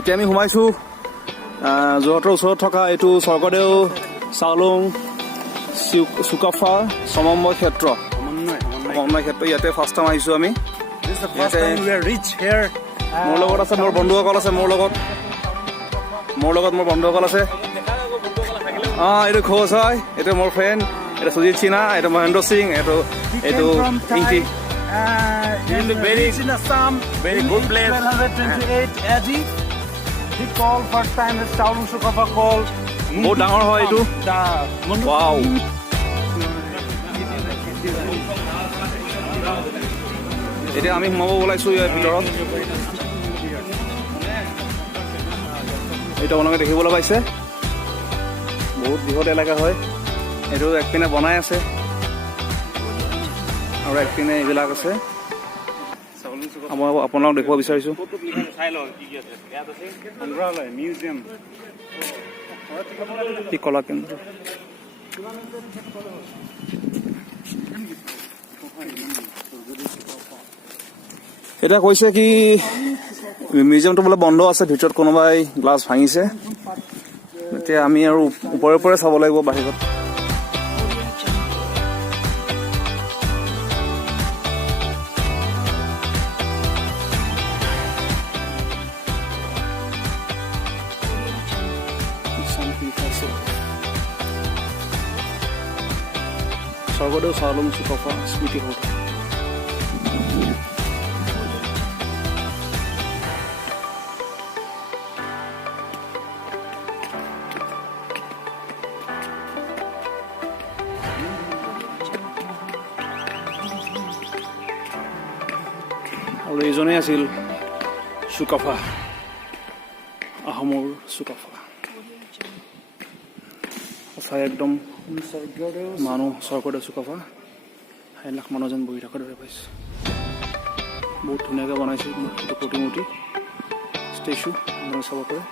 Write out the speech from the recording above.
এতিয়া আমি সোমাইছোঁ যোৰহাটৰ ওচৰত থকা এইটো স্বৰ্গদেউ চাওলুং চুকাফা সমন্বয় ক্ষেত্ৰ। ইয়াতে ফাৰ্ষ্ট টাইম আহিছোঁ আমি। মোৰ লগত আছে মোৰ বন্ধুসকল আছে মোৰ লগত মোৰ বন্ধুসকল আছে। এইটো ঘোষ হয়, এইটো মোৰ ফ্ৰেণ্ড, এইটো সুজিত সিনহা, এইটো মহেন্দ্ৰ সিং, এইটো Ingti. Very in Assam, very good place. 1228 AD. He called first time as Saulung Sukapa called. বহুত ডাঙৰ হয় এইটো। ৱাও, এতিয়া আমি সোমাব ওলাইছোঁ ইয়াৰ ভিতৰত। এইটো আপোনালোকে দেখিবলৈ পাইছে, বহুত বৃহৎ এলেকা হয়। এইটো একপিনে বনাই আছে আৰু একপিনে এইবিলাক আছে। মই আপোনালোকক দেখুৱাব বিচাৰিছোঁ। কি কলা কেন্দ্ৰ। এতিয়া কৈছে কি মিউজিয়ামটো বোলে বন্ধ আছে, ভিতৰত কোনোবাই গ্লাছ ভাঙিছে। এতিয়া আমি আৰু ওপৰে চাব লাগিব বাহিৰত। স্বৰ্গদেউ চাওলুং চুকাফা স্মৃতি সৌধ। আৰু এইজনেই আছিল চুকাফা, আহোমৰ চুকাফা। সঁচাই একদম মানুহ স্বৰ্গদেউ চুকাফা 1 লাখ মানুহ যেন বহি থকাৰ দৰে পাইছোঁ। বহুত ধুনীয়াকৈ বনাইছে এইটো প্ৰতিমূৰ্তি ষ্টেচু, আপোনালোকে চাব পাৰে।